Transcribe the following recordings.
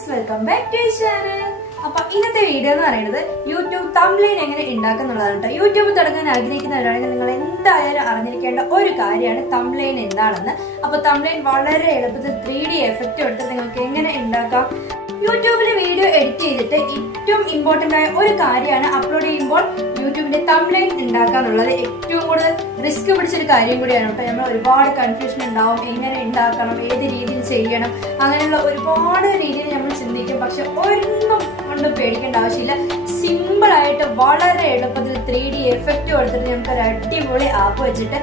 Friends welcome back to channel അപ്പൊ ഇന്നത്തെ video എന്ന് പറയുന്നത് യൂട്യൂബ് തംബ്ലൈൻ എങ്ങനെ ഉണ്ടാക്കുക എന്നുള്ളതാണ് കേട്ടോ. യൂട്യൂബ് തുടങ്ങാൻ ആഗ്രഹിക്കുന്നവരാണെങ്കിൽ നിങ്ങൾ എന്തായാലും അറിഞ്ഞിരിക്കേണ്ട ഒരു കാര്യമാണ് തംബ്ലൈൻ എന്താണെന്ന്. അപ്പൊ തംബ്ലൈൻ വളരെ എളുപ്പത്തിൽ ത്രീ ഡി എഫക്റ്റ് എടുത്ത് നിങ്ങൾക്ക് എങ്ങനെ ഉണ്ടാക്കാം യൂട്യൂബിൽ വീഡിയോ എഡിറ്റ് ചെയ്തിട്ട് ഏറ്റവും ഇമ്പോർട്ടന്റ് ആയ ഒരു കാര്യമാണ് അപ്ലോഡ് ചെയ്യുമ്പോൾ യൂട്യൂബിന്റെ ഉണ്ടാക്കുക എന്നുള്ളത് ഏറ്റവും കൂടുതൽ റിസ്ക് പിടിച്ചൊരു കാര്യം കൂടിയാണ് കേട്ടോ. നമ്മൾ ഒരുപാട് കൺഫ്യൂഷൻ ഉണ്ടാവും. എങ്ങനെ ഉണ്ടാക്കണം? ഏത് രീതിയിൽ ചെയ്യണം? അങ്ങനെയുള്ള ഒരുപാട് രീതിയിൽ നമ്മൾ ചിന്തിക്കും. പക്ഷെ ഒന്നും കൊണ്ട് പേടിക്കേണ്ട ആവശ്യമില്ല. സിമ്പിൾ ആയിട്ട് വളരെ എളുപ്പത്തിൽ ത്രീ ഡി എഫക്റ്റ് കൊടുത്തിട്ട് നമുക്ക് ഒരു അടിപൊളി ആപ്പ് വെച്ചിട്ട്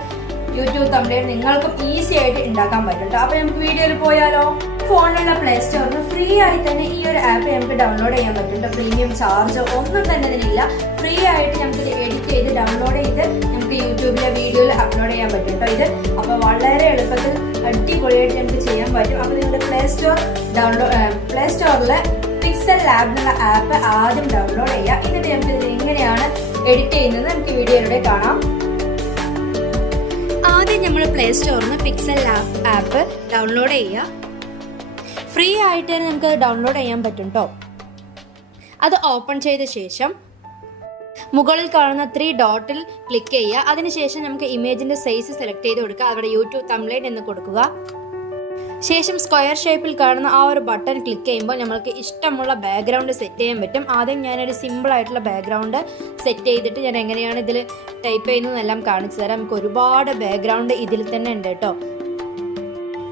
യൂട്യൂബ് തമ്മിൽ നിങ്ങൾക്കും ഈസി ആയിട്ട് ഉണ്ടാക്കാൻ പറ്റും കേട്ടോ. അപ്പൊ നമുക്ക് വീഡിയോയിൽ പോയാലോ? ഫോണിലുള്ള പ്ലേ സ്റ്റോറിൽ ഫ്രീ ആയി തന്നെ ഈ ഒരു ആപ്പ് നമുക്ക് ഡൗൺലോഡ് ചെയ്യാൻ പറ്റുന്നുണ്ട് പ്രീമിയം ചാർജ് ഒന്നും തന്നെ ഇതിനില്ല ഫ്രീ ആയിട്ട് നമുക്ക് ഇത് എഡിറ്റ് ചെയ്ത് ഡൗൺലോഡ് ചെയ്ത് നമുക്ക് യൂട്യൂബിലെ വീഡിയോയിൽ അപ്ലോഡ് ചെയ്യാൻ പറ്റും കേട്ടോ ഇത്. അപ്പൊ വളരെ എളുപ്പത്തിൽ അടിപൊളിയായിട്ട് നമുക്ക് ചെയ്യാൻ പറ്റും. അപ്പോൾ നിങ്ങളുടെ പ്ലേ സ്റ്റോർ ഡൗൺലോഡ് പ്ലേ സ്റ്റോറിലെ പിക്സൽ ലാബ് എന്നുള്ള ആപ്പ് ആദ്യം ഡൗൺലോഡ് ചെയ്യുക. എന്നിട്ട് നമുക്ക് ഇത് എങ്ങനെയാണ് എഡിറ്റ് ചെയ്യുന്നത് നമുക്ക് വീഡിയോയിലൂടെ കാണാം. ആദ്യം നമ്മൾ പ്ലേ സ്റ്റോറിൽ നിന്ന് പിക്സൽ ആപ്പ് ഡൗൺലോഡ് ചെയ്യുക. ഫ്രീ ആയിട്ട് തന്നെ നമുക്ക് ഡൗൺലോഡ് ചെയ്യാൻ പറ്റും കേട്ടോ അത് ഓപ്പൺ ചെയ്ത ശേഷം മുകളിൽ കാണുന്ന ത്രീ ഡോട്ടിൽ ക്ലിക്ക് ചെയ്യുക. അതിനുശേഷം നമുക്ക് ഇമേജിന്റെ സൈസ് സെലക്ട് ചെയ്ത് കൊടുക്കുക. അവിടെ യൂട്യൂബ് തംലൈൻ എന്ന് കൊടുക്കുക. ശേഷം സ്ക്വയർ ഷേപ്പിൽ കാണുന്ന ആ ഒരു ബട്ടൺ ക്ലിക്ക് ചെയ്യുമ്പോൾ നമ്മൾക്ക് ഇഷ്ടമുള്ള ബാക്ക്ഗ്രൗണ്ട് സെറ്റ് ചെയ്യാൻ പറ്റും. ആദ്യം ഞാനൊരു സിമ്പിൾ ആയിട്ടുള്ള ബാക്ക്ഗ്രൗണ്ട് സെറ്റ് ചെയ്തിട്ട് ഞാൻ എങ്ങനെയാണ് ഇതിൽ ടൈപ്പ് ചെയ്യുന്നതെന്നെല്ലാം കാണിച്ചു തരാം. നമുക്ക് ഒരുപാട് ബാക്ക്ഗ്രൗണ്ട് ഇതിൽ തന്നെ ഉണ്ട് കേട്ടോ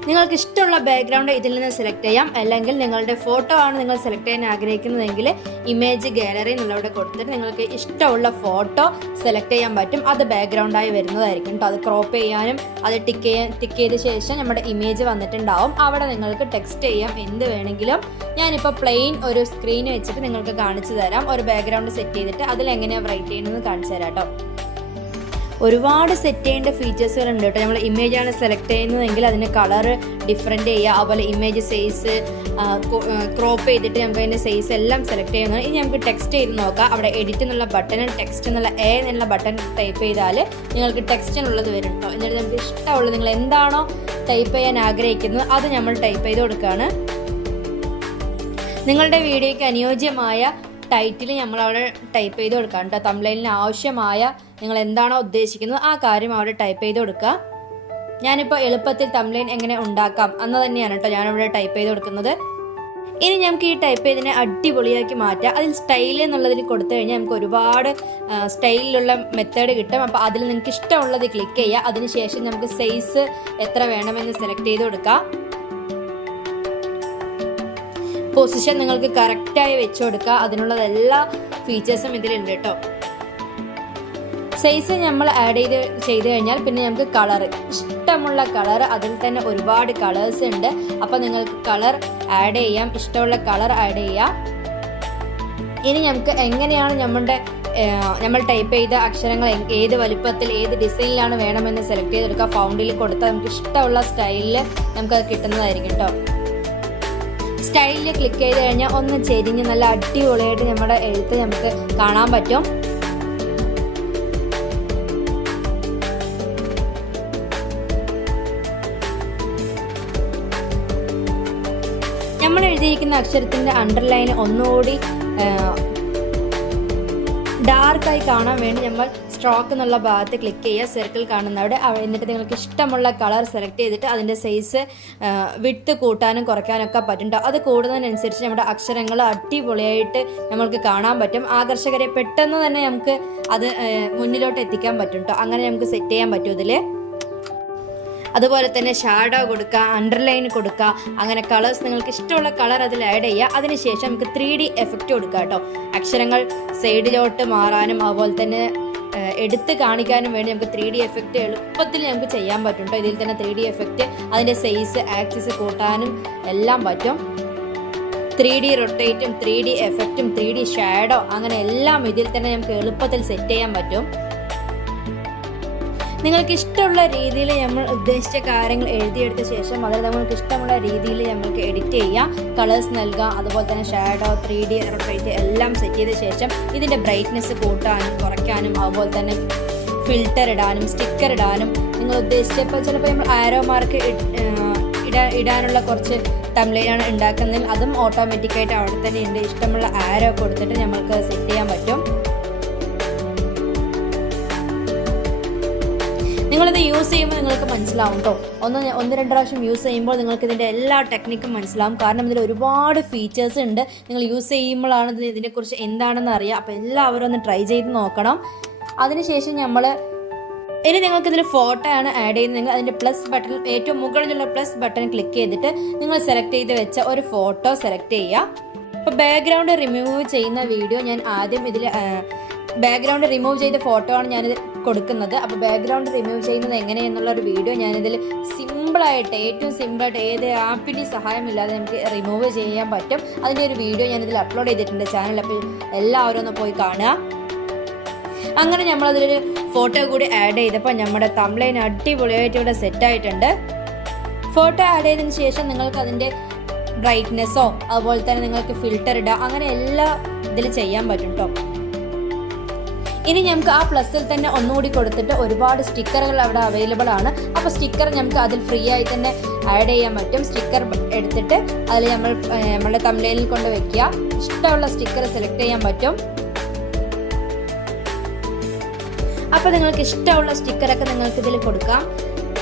നിങ്ങൾക്ക് ഇഷ്ടമുള്ള ബാക്ക്ഗ്രൗണ്ട് ഇതിൽ നിന്ന് സെലക്ട് ചെയ്യാം. അല്ലെങ്കിൽ നിങ്ങളുടെ ഫോട്ടോ ആണ് നിങ്ങൾ സെലക്ട് ചെയ്യാൻ ആഗ്രഹിക്കുന്നതെങ്കിൽ ഇമേജ് ഗാലറി എന്നുള്ളവിടെ കൊടുത്തിട്ട് നിങ്ങൾക്ക് ഇഷ്ടമുള്ള ഫോട്ടോ സെലക്ട് ചെയ്യാൻ പറ്റും. അത് ബാക്ക്ഗ്രൗണ്ടായി വരുന്നതായിരിക്കും കേട്ടോ അത് ക്രോപ്പ് ചെയ്യാനും അത് ടിക്ക് ചെയ്യാൻ ടിക്ക് ചെയ്ത ശേഷം നമ്മുടെ ഇമേജ് വന്നിട്ടുണ്ടാവും. അവിടെ നിങ്ങൾക്ക് ടെക്സ്റ്റ് ചെയ്യാം. എന്ത് വേണമെങ്കിലും. ഞാനിപ്പോൾ പ്ലെയിൻ ഒരു സ്ക്രീൻ വെച്ചിട്ട് നിങ്ങൾക്ക് കാണിച്ചു തരാം. ഒരു ബാക്ക്ഗ്രൗണ്ട് സെറ്റ് ചെയ്തിട്ട് അതിൽ എങ്ങനെയാണ് റൈറ്റ് ചെയ്യുന്നത് കാണിച്ചു തരാം കേട്ടോ ഒരുപാട് സെറ്റ് ചെയ്യേണ്ട ഫീച്ചേഴ്സുകൾ ഉണ്ട് കേട്ടോ നമ്മൾ ഇമേജ് ആണ് സെലക്ട് ചെയ്യുന്നതെങ്കിൽ അതിന് കളർ ഡിഫറെന്റ് ചെയ്യുക. അതുപോലെ ഇമേജ് സൈസ് ക്രോപ്പ് ചെയ്തിട്ട് നമുക്ക് അതിന്റെ സൈസ് എല്ലാം സെലക്ട് ചെയ്യുന്നത് ഇനി നമുക്ക് ടെക്സ്റ്റ് ചെയ്ത് നോക്കാം. അവിടെ എഡിറ്റ് എന്നുള്ള ബട്ടണിൽ ടെക്സ്റ്റ് എന്നുള്ള എ എന്നുള്ള ബട്ടൺ ടൈപ്പ് ചെയ്താൽ നിങ്ങൾക്ക് ടെക്സ്റ്റിനുള്ളത് വരും കേട്ടോ എന്നിട്ട് നമുക്ക് ഇഷ്ടമുള്ളത് നിങ്ങൾ എന്താണോ ടൈപ്പ് ചെയ്യാൻ ആഗ്രഹിക്കുന്നത് അത് നമ്മൾ ടൈപ്പ് ചെയ്ത് കൊടുക്കുകയാണ് നിങ്ങളുടെ വീഡിയോയ്ക്ക് അനുയോജ്യമായ ടൈറ്റിൽ നമ്മൾ അവിടെ ടൈപ്പ് ചെയ്ത് കൊടുക്കാം കേട്ടോ തംബ്ലൈനിന് ആവശ്യമായ നിങ്ങൾ എന്താണോ ഉദ്ദേശിക്കുന്നത് ആ കാര്യം അവിടെ ടൈപ്പ് ചെയ്ത് കൊടുക്കുക. ഞാനിപ്പോൾ എളുപ്പത്തിൽ തംലൈൻ എങ്ങനെ ഉണ്ടാക്കാം എന്ന് തന്നെയാണ് കേട്ടോ ഞാനിവിടെ ടൈപ്പ് ചെയ്ത് കൊടുക്കുന്നത്. ഇനി നമുക്ക് ഈ ടൈപ്പ് ചെയ്തതിനെ അടിപൊളിയാക്കി മാറ്റാം. അതിൽ സ്റ്റൈൽ എന്നുള്ളതിൽ കൊടുത്തു കഴിഞ്ഞാൽ നമുക്ക് ഒരുപാട് സ്റ്റൈലിലുള്ള മെത്തേഡ് കിട്ടും. അപ്പോൾ അതിൽ നിങ്ങൾക്ക് ഇഷ്ടമുള്ളത് ക്ലിക്ക് ചെയ്യുക. അതിനുശേഷം നമുക്ക് സൈസ് എത്ര വേണമെന്ന് സെലക്ട് ചെയ്ത് കൊടുക്കാം പൊസിഷൻ നിങ്ങൾക്ക് കറക്റ്റായി വെച്ച് കൊടുക്കുക. അതിനുള്ളതെല്ലാ ഫീച്ചേഴ്സും ഇതിലുണ്ട് കേട്ടോ സൈസ് നമ്മൾ ആഡ് ചെയ്ത് ചെയ്ത് കഴിഞ്ഞാൽ പിന്നെ നമുക്ക് കളർ ഇഷ്ടമുള്ള കളർ അതിൽ തന്നെ ഒരുപാട് കളേഴ്സ് ഉണ്ട്. അപ്പോൾ നിങ്ങൾക്ക് കളർ ആഡ് ചെയ്യാം ഇഷ്ടമുള്ള കളർ ആഡ് ചെയ്യാം. ഇനി നമുക്ക് എങ്ങനെയാണ് നമ്മുടെ നമ്മൾ ടൈപ്പ് ചെയ്ത അക്ഷരങ്ങൾ ഏത് വലുപ്പത്തിൽ ഏത് ഡിസൈനിലാണ് വേണമെന്ന് സെലക്ട് ചെയ്തെടുക്കുക ഫൗണ്ടിൽ കൊടുത്താൽ നമുക്ക് ഇഷ്ടമുള്ള സ്റ്റൈലിൽ നമുക്കത് കിട്ടുന്നതായിരിക്കും കേട്ടോ സ്റ്റൈലിൽ ക്ലിക്ക് ചെയ്ത് കഴിഞ്ഞാൽ ഒന്ന് ചെരിഞ്ഞ് നല്ല അടിപൊളിയായിട്ട് നമ്മുടെ എഴുത്ത് നമുക്ക് കാണാൻ പറ്റും. എഴുതിയിരിക്കുന്ന അക്ഷരത്തിന്റെ അണ്ടർലൈൻ ഒന്നുകൂടി ഡാർക്കായി കാണാൻ വേണ്ടി നമ്മൾ സ്ട്രോക്ക് എന്നുള്ള ഭാഗത്ത് ക്ലിക്ക് ചെയ്യുക. സർക്കിൾ കാണുന്ന അവിടെ. എന്നിട്ട് നിങ്ങൾക്ക് ഇഷ്ടമുള്ള കളർ സെലക്ട് ചെയ്തിട്ട് അതിന്റെ സൈസ് വിട്ട് കൂട്ടാനും കുറയ്ക്കാനൊക്കെ പറ്റും അത് കൂടുന്നതിനനുസരിച്ച് നമ്മുടെ അക്ഷരങ്ങൾ അടിപൊളിയായിട്ട് നമ്മൾക്ക് കാണാൻ പറ്റും. ആകർഷകരെ പെട്ടെന്ന് തന്നെ നമുക്ക് അത് മുന്നിലോട്ട് എത്തിക്കാൻ പറ്റും കേട്ടോ അങ്ങനെ നമുക്ക് സെറ്റ് ചെയ്യാൻ പറ്റും ഇതിൽ അതുപോലെ തന്നെ ഷാഡോ കൊടുക്കുക അണ്ടർലൈൻ കൊടുക്കുക അങ്ങനെ കളേഴ്സ് നിങ്ങൾക്ക് ഇഷ്ടമുള്ള കളർ അതിൽ ആഡ് ചെയ്യുക. അതിനുശേഷം നമുക്ക് ത്രീ ഡി എഫക്റ്റ് കൊടുക്കുക കേട്ടോ. അക്ഷരങ്ങൾ സൈഡിലോട്ട് മാറാനും അതുപോലെ തന്നെ എടുത്ത് കാണിക്കാനും വേണ്ടി നമുക്ക് ത്രീ ഡി എഫക്റ്റ് എളുപ്പത്തിൽ നമുക്ക് ചെയ്യാൻ പറ്റും കേട്ടോ. ഇതിൽ തന്നെ ത്രീ ഡി എഫക്റ്റ് അതിന്റെ സൈസ് ആക്സിസ് കൂട്ടാനും എല്ലാം പറ്റും. ത്രീ ഡി റൊട്ടേറ്റും ത്രീ ഡി എഫക്റ്റും ത്രീ ഡി ഷാഡോ അങ്ങനെ എല്ലാം ഇതിൽ തന്നെ നമുക്ക് എളുപ്പത്തിൽ സെറ്റ് ചെയ്യാൻ പറ്റും. നിങ്ങൾക്ക് ഇഷ്ടമുള്ള രീതിയിൽ നമ്മൾ ഉദ്ദേശിച്ച കാര്യങ്ങൾ എഴുതിയെടുത്ത ശേഷം അതിൽ നമുക്ക് ഇഷ്ടമുള്ള രീതിയിൽ നമുക്ക് എഡിറ്റ് ചെയ്യാം. കളേഴ്സ് നൽകാം. അതുപോലെ തന്നെ ഷാഡോ ത്രീ ഡി റൊട്ടേറ്റ് എല്ലാം സെറ്റ് ചെയ്ത ശേഷം ഇതിന്റെ ബ്രൈറ്റ്നെസ് കൂട്ടാനും കുറയ്ക്കാനും അതുപോലെ തന്നെ ഫിൽറ്റർ ഇടാനും സ്റ്റിക്കർ ഇടാനും നിങ്ങൾ ഉദ്ദേശിച്ച ഇപ്പോൾ ചിലപ്പോൾ നമ്മൾ ആരോ മാർക്ക് ഇടാ ഇടാനുള്ള കുറച്ച് തമിഴിലാണ് ഉണ്ടാക്കുന്നതിൽ അതും ഓട്ടോമാറ്റിക്കായിട്ട് അവിടെ തന്നെ ഉണ്ട്. ഇഷ്ടമുള്ള ആരോ കൊടുത്തിട്ട് നമ്മൾക്ക് സെറ്റ് ചെയ്യാൻ പറ്റും. നിങ്ങളിത് യൂസ് ചെയ്യുമ്പോൾ നിങ്ങൾക്ക് മനസ്സിലാവും കേട്ടോ ഒന്ന് ഒന്ന് രണ്ട് പ്രാവശ്യം യൂസ് ചെയ്യുമ്പോൾ നിങ്ങൾക്ക് ഇതിന്റെ എല്ലാ ടെക്നിക്കും മനസ്സിലാവും. കാരണം ഇതിൽ ഒരുപാട് ഫീച്ചേഴ്സ് ഉണ്ട്. നിങ്ങൾ യൂസ് ചെയ്യുമ്പോഴാണ് ഇത് ഇതിനെക്കുറിച്ച് എന്താണെന്ന് അറിയുക അപ്പോൾ എല്ലാവരും ഒന്ന് ട്രൈ ചെയ്ത് നോക്കണം. അതിനുശേഷം നമ്മൾ ഇനി നിങ്ങൾക്ക് ഇതിൽ ഫോട്ടോ ആണ് ആഡ് ചെയ്യുന്നത് അതിന്റെ പ്ലസ് ബട്ടൺ ഏറ്റവും മുകളിലുള്ള പ്ലസ് ബട്ടൺ ക്ലിക്ക് ചെയ്തിട്ട് നിങ്ങൾ സെലക്ട് ചെയ്ത് വെച്ച ഒരു ഫോട്ടോ സെലക്ട് ചെയ്യുക. അപ്പോൾ ബാക്ക്ഗ്രൗണ്ട് റിമൂവ് ചെയ്യുന്ന വീഡിയോ ഞാൻ ആദ്യം ഇതിൽ ബാക്ക്ഗ്രൗണ്ട് റിമൂവ് ചെയ്ത ഫോട്ടോ ആണ് ഞാനിത് കൊടുക്കുന്നത്. അപ്പോൾ ബാക്ക്ഗ്രൗണ്ട് റിമൂവ് ചെയ്യുന്നത് എങ്ങനെയെന്നുള്ള ഒരു വീഡിയോ ഞാനിതിൽ സിമ്പിളായിട്ട് ഏറ്റവും സിമ്പിളായിട്ട് ഏത് ആപ്പിന്റെയും സഹായമില്ലാതെ നമുക്ക് റിമൂവ് ചെയ്യാൻ പറ്റും. അതിന്റെ ഒരു വീഡിയോ ഞാനിതിൽ അപ്ലോഡ് ചെയ്തിട്ടുണ്ട് ചാനൽ അപ്പോൾ എല്ലാവരും ഒന്ന് പോയി കാണുക. അങ്ങനെ നമ്മളതിലൊരു ഫോട്ടോ കൂടി ആഡ് ചെയ്തപ്പോൾ നമ്മുടെ തംലൈൻ അടിപൊളിയായിട്ട് ഇവിടെ സെറ്റായിട്ടുണ്ട് ഫോട്ടോ ആഡ് ചെയ്തതിന് ശേഷം നിങ്ങൾക്ക് അതിന്റെ ബ്രൈറ്റ്നെസ്സോ അതുപോലെ തന്നെ നിങ്ങൾക്ക് ഫിൽറ്റർ ഇടുക അങ്ങനെ എല്ലാ ഇതിൽ ചെയ്യാൻ പറ്റും കേട്ടോ ഇനി നമുക്ക് ആ പ്ലസ്സിൽ തന്നെ ഒന്നുകൂടി കൊടുത്തിട്ട് ഒരുപാട് സ്റ്റിക്കറുകൾ അവിടെ അവൈലബിൾ ആണ്. അപ്പോൾ സ്റ്റിക്കർ നമുക്ക് അതിൽ ഫ്രീ ആയി തന്നെ ആഡ് ചെയ്യാൻ പറ്റും. സ്റ്റിക്കർ എടുത്തിട്ട് അതിൽ നമ്മൾ നമ്മുടെ തമിഴിൽ കൊണ്ട് വെക്കുക. ഇഷ്ടമുള്ള സ്റ്റിക്കർ സെലക്ട് ചെയ്യാൻ പറ്റും. അപ്പോൾ നിങ്ങൾക്ക് ഇഷ്ടമുള്ള സ്റ്റിക്കറൊക്കെ നിങ്ങൾക്ക് ഇതിൽ കൊടുക്കാം.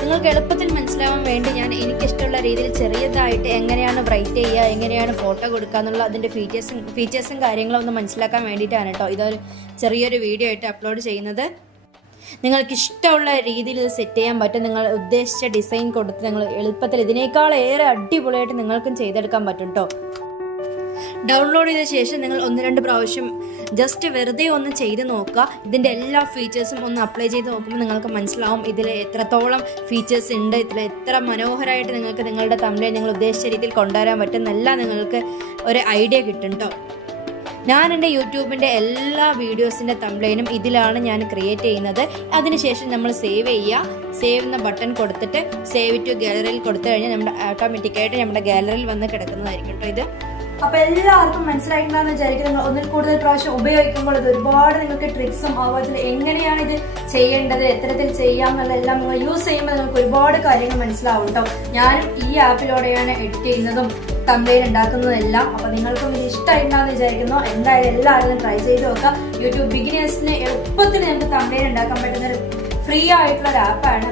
നിങ്ങൾക്ക് എളുപ്പത്തിൽ മനസ്സിലാവാൻ വേണ്ടി ഞാൻ എനിക്കിഷ്ടമുള്ള രീതിയിൽ ചെറിയതായിട്ട് എങ്ങനെയാണ് ബ്രൈറ്റ് ചെയ്യുക എങ്ങനെയാണ് ഫോട്ടോ കൊടുക്കുക എന്നുള്ള അതിന്റെ ഫീച്ചേഴ്സും ഫീച്ചേഴ്സും കാര്യങ്ങളും ഒന്ന് മനസ്സിലാക്കാൻ വേണ്ടിയിട്ടാണ് കേട്ടോ ഇതൊരു ചെറിയൊരു വീഡിയോ ആയിട്ട് അപ്ലോഡ് ചെയ്യുന്നത്. നിങ്ങൾക്ക് ഇഷ്ടമുള്ള രീതിയിൽ സെറ്റ് ചെയ്യാൻ പറ്റും. നിങ്ങൾ ഉദ്ദേശിച്ച ഡിസൈൻ കൊടുത്ത് നിങ്ങൾ എളുപ്പത്തിൽ ഇതിനേക്കാൾ ഏറെ അടിപൊളിയായിട്ട് നിങ്ങൾക്കും ചെയ്തെടുക്കാൻ പറ്റും കേട്ടോ ഡൗൺലോഡ് ചെയ്ത ശേഷം നിങ്ങൾ ഒന്ന് രണ്ട് പ്രാവശ്യം ജസ്റ്റ് വെറുതെ ഒന്ന് ചെയ്ത് നോക്കുക. ഇതിന്റെ എല്ലാ ഫീച്ചേഴ്സും ഒന്ന് അപ്ലൈ ചെയ്ത് നോക്കുമ്പോൾ നിങ്ങൾക്ക് മനസ്സിലാവും ഇതിൽ എത്രത്തോളം ഫീച്ചേഴ്സ് ഉണ്ട് ഇതിൽ എത്ര മനോഹരമായിട്ട് നിങ്ങൾക്ക് നിങ്ങളുടെ തമിഴ് നിങ്ങൾ ഉദ്ദേശിച്ച രീതിയിൽ കൊണ്ടുവരാൻ പറ്റുമെന്നെല്ലാം നിങ്ങൾക്ക് ഒരു ഐഡിയ കിട്ടും കേട്ടോ ഞാൻ എന്റെ യൂട്യൂബിന്റെ എല്ലാ വീഡിയോസിന്റെ തംബ്ലൈനും ഇതിലാണ് ഞാൻ ക്രിയേറ്റ് ചെയ്യുന്നത്. അതിനുശേഷം നമ്മൾ സേവ് ചെയ്യുക. സേവ് എന്ന ബട്ടൺ കൊടുത്തിട്ട് സേവ് ടു ഗാലറിയിൽ കൊടുത്തു കഴിഞ്ഞാൽ നമ്മുടെ ഓട്ടോമാറ്റിക്കായിട്ട് നമ്മുടെ ഗാലറിയിൽ വന്ന് കിടക്കുന്നതായിരിക്കും കേട്ടോ ഇത്. അപ്പൊ എല്ലാവർക്കും മനസ്സിലായിട്ടുണ്ടെന്ന് വിചാരിക്കും നിങ്ങൾ ഒന്നിൽ കൂടുതൽ പ്രാവശ്യം ഉപയോഗിക്കുമ്പോൾ ഇത് ഒരുപാട് നിങ്ങൾക്ക് ട്രിക്സും അതുപോലെ എങ്ങനെയാണ് ഇത് ചെയ്യേണ്ടത് എത്തരത്തിൽ ചെയ്യാം എന്നുള്ള എല്ലാം നിങ്ങൾ യൂസ് ചെയ്യുമ്പോൾ നിങ്ങൾക്ക് ഒരുപാട് കാര്യങ്ങൾ മനസ്സിലാവും കേട്ടോ ഞാനും ഈ ആപ്പിലൂടെയാണ് എഡിറ്റ് ചെയ്യുന്നതും തമ്പയിൽ ഉണ്ടാക്കുന്നതും എല്ലാം. അപ്പൊ നിങ്ങൾക്കും ഇത് ഇഷ്ടമായിട്ടുണ്ടെന്ന് വിചാരിക്കുന്നു. എന്തായാലും എല്ലാവരും ട്രൈ ചെയ്ത് നോക്കാം യൂട്യൂബ് ബിഗിനേഴ്സിന് എളുപ്പത്തിൽ നിങ്ങൾക്ക് തമ്പയിൽ ഉണ്ടാക്കാൻ പറ്റുന്ന ഒരു ഫ്രീ ആയിട്ടുള്ള ഒരു ആപ്പാണ്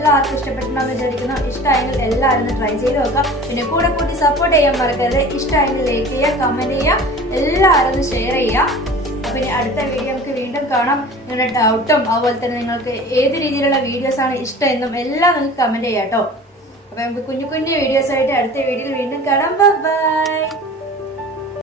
എല്ലാവർക്കും ഇഷ്ടപ്പെട്ടെന്ന് വിചാരിക്കുന്നു. ഇഷ്ടമായെങ്കിൽ എല്ലാവരും ട്രൈ ചെയ്ത് നോക്കാം. പിന്നെ കൂടെ കൂട്ടി സപ്പോർട്ട് ചെയ്യാൻ മറക്കരുത്. ഇഷ്ടമായെങ്കിൽ ലൈക്ക് ചെയ്യുക കമന്റ് ചെയ്യുക. എല്ലാവരും ഷെയർ ചെയ്യുക. പിന്നെ അടുത്ത വീഡിയോ നമുക്ക് വീണ്ടും കാണാം. നിങ്ങളുടെ ഡൗട്ടും അതുപോലെ തന്നെ നിങ്ങൾക്ക് ഏത് രീതിയിലുള്ള വീഡിയോസ് ആണ് ഇഷ്ടം എന്നും എല്ലാം നിങ്ങൾക്ക് കമന്റ് ചെയ്യാം കേട്ടോ. അപ്പൊ നമുക്ക് കുഞ്ഞു കുഞ്ഞു വീഡിയോസ് ആയിട്ട് അടുത്ത വീഡിയോയിൽ വീണ്ടും കാണാം. ബൈ